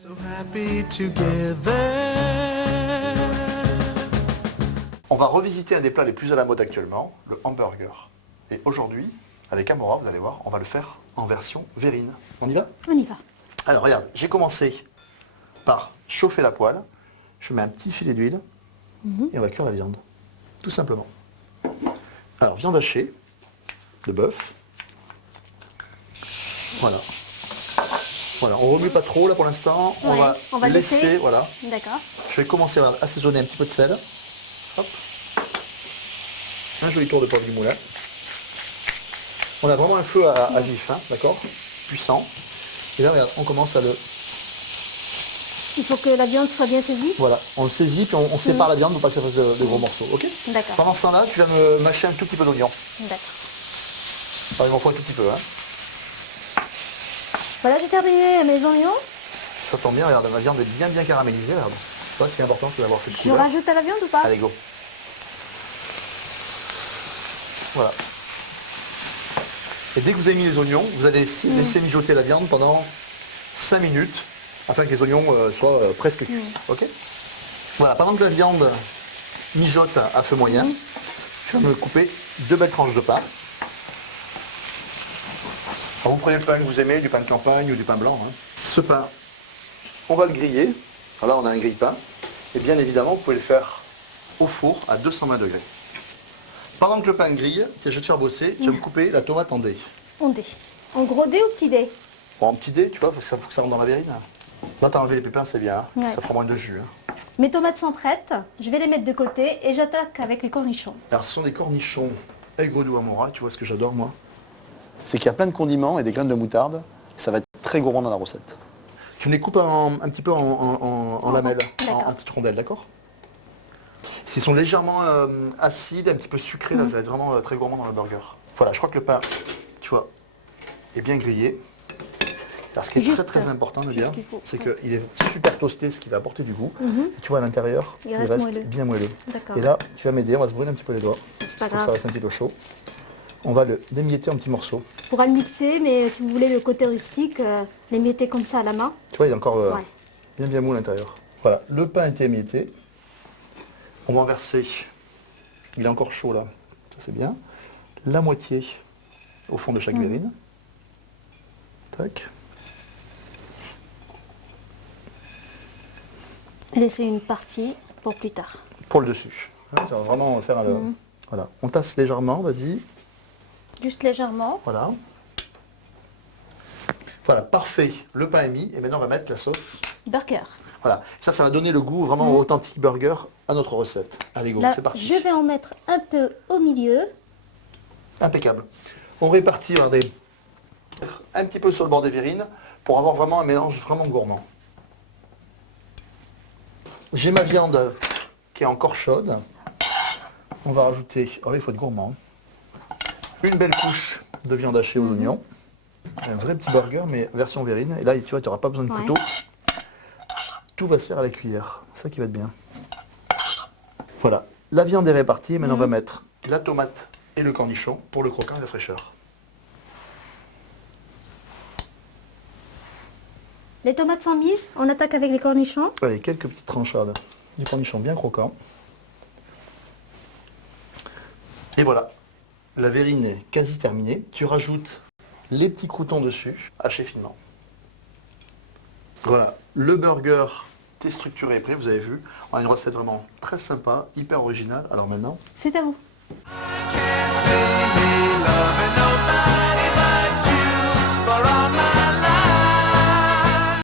So happy together. On va revisiter un des plats les plus à la mode actuellement, le hamburger. Et aujourd'hui, avec Amora, vous allez voir, on va le faire en version verrine. On y va? On y va. Alors regarde, j'ai commencé par chauffer la poêle. Je mets un petit filet d'huile et on va cuire la viande. Tout simplement. Alors, viande hachée de bœuf. Voilà. Voilà, on ne remue pas trop là pour l'instant. Ouais, on va laisser, voilà. D'accord. Je vais commencer à assaisonner un petit peu de sel. Hop. Un joli tour de poivre du moulin. On a vraiment un feu à vif, hein, d'accord? Puissant. Et là, regarde, on commence à le... Il faut que la viande soit bien saisie. Voilà, on le saisit, puis on sépare la viande pour pas que ça fasse de gros morceaux, ok? D'accord. Pendant ce temps-là, tu vas me mâcher un tout petit peu d'oignon. D'accord. Enfin, il m'en faut un tout petit peu, hein. Voilà, j'ai terminé mes oignons. Ça tombe bien, regarde, ma viande est bien caramélisée, regarde. Tu vois, ce qui est important, c'est d'avoir cette Je couleur. rajoute à la viande ou pas? Allez, go. Voilà. Et dès que vous avez mis les oignons, vous allez laisser mijoter la viande pendant 5 minutes, afin que les oignons soient presque cuits. Ok? Voilà, pendant que la viande mijote à feu moyen, je vais me couper 2 belles tranches de pain. Alors, vous prenez le pain que vous aimez, du pain de campagne ou du pain blanc. Hein. Ce pain, on va le griller. Alors là, on a un grille-pain. Et bien évidemment, vous pouvez le faire au four à 220 degrés. Pendant que le pain grille, tiens, je vais te faire bosser, tu vas me couper la tomate en dés. En dés. En gros dés ou petit dés? Bon, en petit dé, tu vois, faut que ça rentre dans la verrine. Là, tu as enlevé les pépins, c'est bien. Hein. Ouais. Ça fera moins de jus. Hein. Mes tomates sont prêtes. Je vais les mettre de côté et j'attaque avec les cornichons. Alors, ce sont des cornichons aigre doux Amora. Tu vois ce que j'adore, moi? C'est qu'il y a plein de condiments et des graines de moutarde. Ça va être très gourmand dans la recette. Tu me les coupes un petit peu en lamelles, en petites rondelles, d'accord? S'ils sont légèrement acides, un petit peu sucrés, là, ça va être vraiment très gourmand dans le burger. Voilà, je crois que le pain, tu vois, est bien grillé. Alors, ce qui est très important, Nadia, c'est qu'il est super toasté, ce qui va apporter du goût. Et tu vois, à l'intérieur, il reste bien moelleux. Et là, tu vas m'aider, on va se brûler un petit peu les doigts. C'est pas Pour que grave. ça reste un petit peu chaud. On va le démietter en petits morceaux. On pourra le mixer, mais si vous voulez le côté rustique, l'émietter comme ça à la main. Tu vois, il est encore Ouais. bien mou à l'intérieur. Voilà, le pain a été émietté. On va en verser, il est encore chaud là, ça c'est bien, la moitié au fond de chaque verrine. Tac. Et laisser une partie pour plus tard. Pour le dessus. Hein, ça va vraiment faire le... Voilà, on tasse légèrement, vas-y. Juste légèrement. Voilà. Voilà, parfait. Le pain est mis et maintenant on va mettre la sauce. Burger. Voilà, ça va donner le goût vraiment authentique burger à notre recette. Allez go, Là, c'est parti. je vais en mettre un peu au milieu. Impeccable. On répartit regardez, un petit peu sur le bord des verrines pour avoir vraiment un mélange vraiment gourmand. J'ai ma viande qui est encore chaude. On va rajouter, oh là il faut être gourmand, une belle couche de viande hachée aux oignons. Un vrai petit burger mais version verrine. Et là tu vois, tu n'auras pas besoin de couteau. Tout va se faire à la cuillère. C'est ça qui va être bien. Voilà, la viande est répartie. Maintenant on va mettre la tomate et le cornichon pour le croquant et la fraîcheur. Les tomates sont mises. On attaque avec les cornichons. Allez, quelques petites tranchades du cornichon bien croquant. Et voilà, la verrine est quasi terminée. Tu rajoutes les petits croûtons dessus, hachés finement. Voilà, le burger est structuré et prêt, vous avez vu. On a une recette vraiment très sympa, hyper originale. Alors maintenant, C'est à vous. Can't say